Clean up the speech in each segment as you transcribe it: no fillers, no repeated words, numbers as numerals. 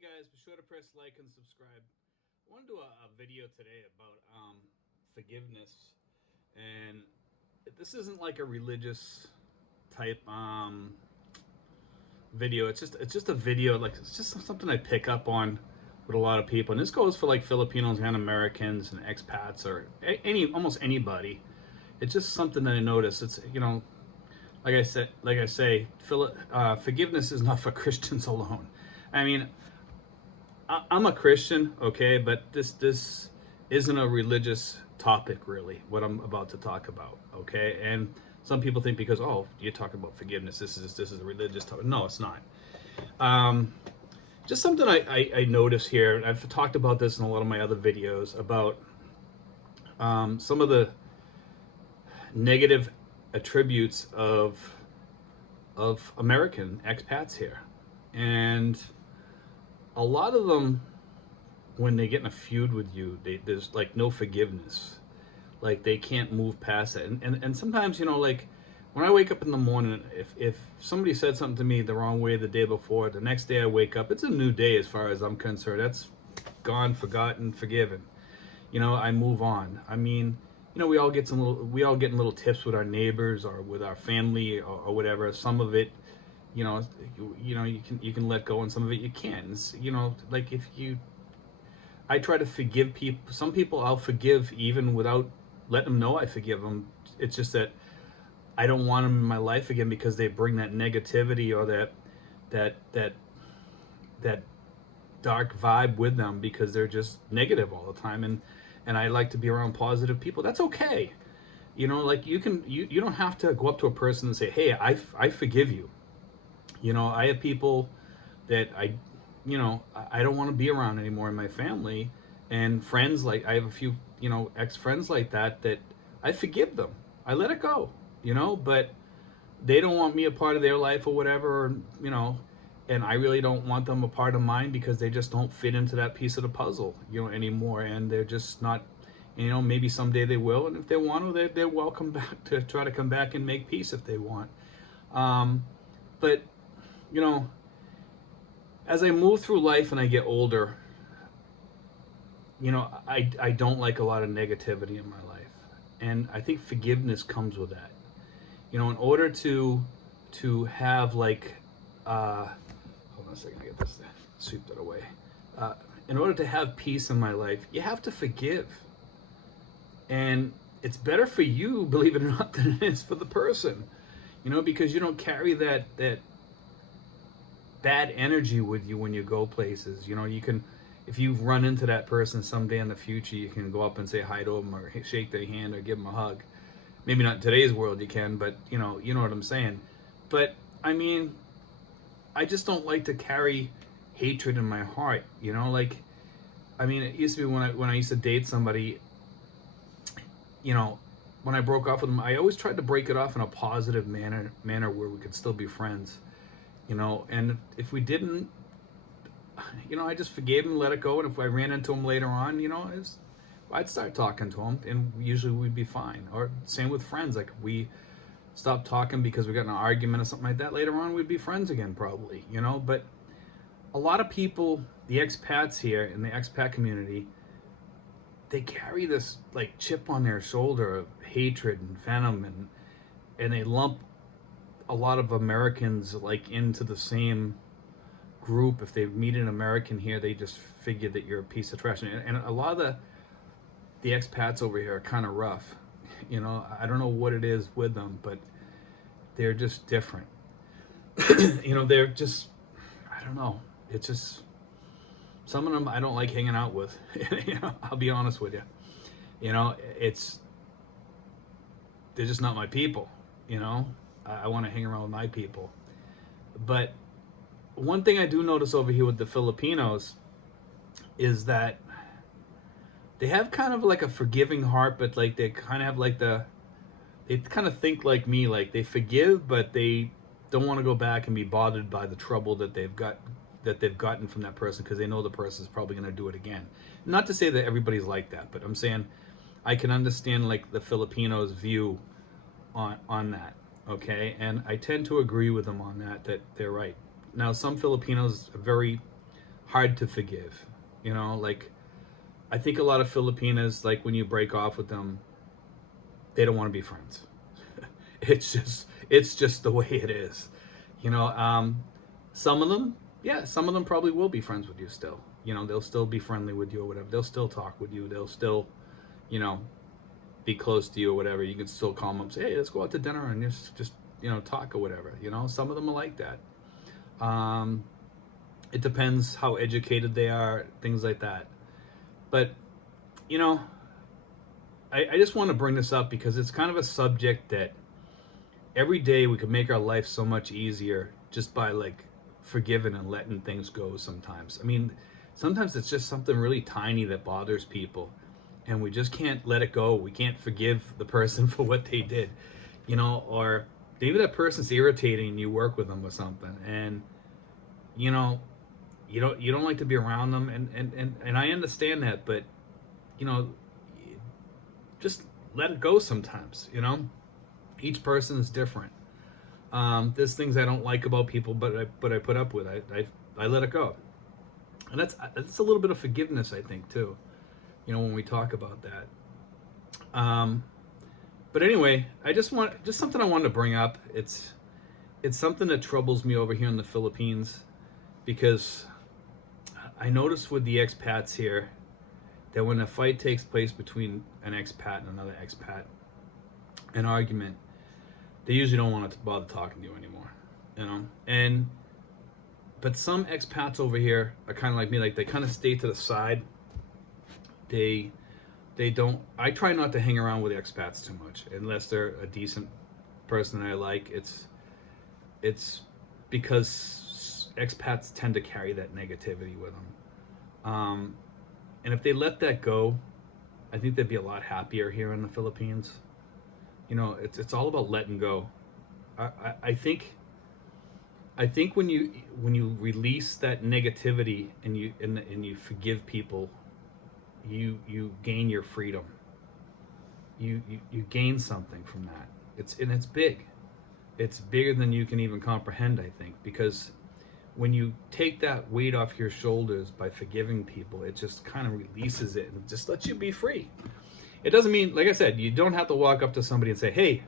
guys, be sure to press like and subscribe. I want to do a video today about forgiveness, and this isn't like a religious type video. It's just a video, like it's just something I pick up on with a lot of people, and this goes for like Filipinos and Americans and expats or almost anybody. It's just something that I notice. It's like I say, forgiveness is not for Christians alone. I mean, I'm a Christian, okay, but this isn't a religious topic really. What I'm about to talk about, okay, and some people think because you're talking about forgiveness, this is a religious topic. No, it's not. Um, just something I notice here. I've talked about this in a lot of my other videos about some of the negative attributes of American expats here, and a lot of them, when they get in a feud with you, there's like no forgiveness. Like they can't move past it. And sometimes, like when I wake up in the morning, if somebody said something to me the wrong way the day before, the next day I wake up, it's a new day as far as I'm concerned. That's gone, forgotten, forgiven. I move on. I mean, we all get in little tips with our neighbors or with our family or whatever. Some of it, you can let go, and some of it you can't. Like if you I try to forgive people. Some people I'll forgive even without letting them know I forgive them. It's just that I don't want them in my life again because they bring that negativity or that that dark vibe with them because they're just negative all the time. And I like to be around positive people. That's okay. Like you don't have to go up to a person and say, "Hey, I forgive you." I have people that I don't want to be around anymore in my family, and friends, like I have a few, ex-friends like that I forgive them. I let it go, but they don't want me a part of their life or whatever, and I really don't want them a part of mine because they just don't fit into that piece of the puzzle, anymore, and they're just not, maybe someday they will, and if they want to, they're welcome back to try to come back and make peace if they want. But, as I move through life and I get older, I don't like a lot of negativity in my life. And I think forgiveness comes with that. In order to have like hold on a second, I get this sweep that away. In order to have peace in my life, you have to forgive. And it's better for you, believe it or not, than it is for the person. Because you don't carry that bad energy with you when you go places. You can, if you run into that person someday in the future, you can go up and say hi to them or shake their hand or give them a hug. Maybe not in today's world you can, but you know what I'm saying. But I mean, I just don't like to carry hatred in my heart. Like, I mean, it used to be when I used to date somebody. When I broke off with them, I always tried to break it off in a positive manner where we could still be friends. And if we didn't, I just forgave him, let it go. And if I ran into him later on, I'd start talking to him, and usually we'd be fine. Or same with friends, like we stopped talking because we got in an argument or something like that. Later on, we'd be friends again, probably. But a lot of people, the expats here in the expat community, they carry this like chip on their shoulder of hatred and venom, and they lump a lot of Americans like into the same group. If they meet an American here, they just figure that you're a piece of trash. And a lot of the expats over here are kind of rough. I don't know what it is with them, but they're just different. They're just, I don't know. It's just, some of them I don't like hanging out with. I'll be honest with you. They're just not my people. I want to hang around with my people. But one thing I do notice over here with the Filipinos is that they have kind of like a forgiving heart, but like they kind of have like they kind of think like me, like they forgive, but they don't want to go back and be bothered by the trouble that they've gotten from that person, because they know the person is probably going to do it again. Not to say that everybody's like that, but I'm saying I can understand like the Filipinos' view on that. Okay, and I tend to agree with them on that they're right. Now, some Filipinos are very hard to forgive. You know, like I think a lot of Filipinas, like when you break off with them, they don't want to be friends. It's just the way it is. You know, some of them, yeah, some of them probably will be friends with you still. You know, they'll still be friendly with you or whatever. They'll still talk with you. They'll still, you know, be close to you or whatever. You can still call them up, say, hey, let's go out to dinner and just you know, talk or whatever. You know, some of them are like that. It depends how educated they are, things like that. But, you know, I just want to bring this up because it's kind of a subject that every day we could make our life so much easier just by like forgiving and letting things go sometimes. I mean, sometimes it's just something really tiny that bothers people and we just can't let it go. We can't forgive the person for what they did, you know, or maybe that person's irritating and you work with them or something and, you know, you don't like to be around them and I understand that, but, you know, just let it go sometimes, you know. Each person is different. There's things I don't like about people, but I put up with. I let it go, and that's a little bit of forgiveness, I think, too. You know, when we talk about that. But anyway, just something I wanted to bring up. It's something that troubles me over here in the Philippines, because I noticed with the expats here that when a fight takes place between an expat and another expat, an argument, they usually don't want to bother talking to you anymore, you know. But some expats over here are kind of like me, like they kind of stay to the side. They don't. I try not to hang around with expats too much unless they're a decent person that I like. It's because expats tend to carry that negativity with them. And if they let that go, I think they'd be a lot happier here in the Philippines. You know, it's all about letting go. I think when you release that negativity and you forgive people, you gain your freedom. You gain something from that. It's big. It's bigger than you can even comprehend, I think, because when you take that weight off your shoulders by forgiving people, it just kind of releases it and just lets you be free. It doesn't mean, like I said, you don't have to walk up to somebody and say, hey,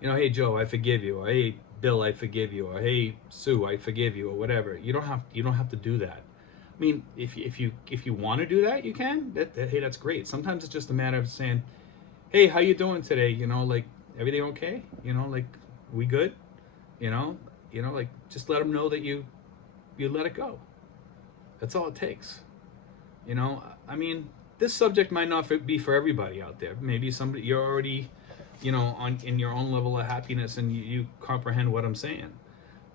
you know, hey Joe, I forgive you, or hey Bill, I forgive you, or hey Sue, I forgive you, or whatever. You don't have to do that. I mean, if you want to do that, you can. Hey, that's great. Sometimes it's just a matter of saying, hey, how you doing today? You know, like everything okay? You know, like we good? You know, like just let them know that you let it go. That's all it takes. You know, I mean, this subject might not be for everybody out there. Maybe somebody, you're already, you know, in your own level of happiness and you comprehend what I'm saying,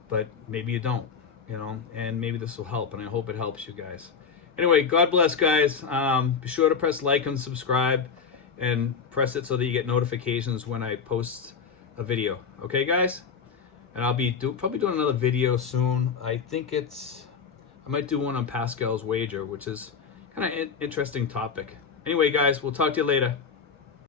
but maybe you don't, you know, and maybe this will help, and I hope it helps you guys. Anyway, God bless, guys. Be sure to press like and subscribe and press it so that you get notifications when I post a video. Okay, guys? And I'll be probably doing another video soon. I think I might do one on Pascal's wager, which is kind of an interesting topic. Anyway, guys, we'll talk to you later.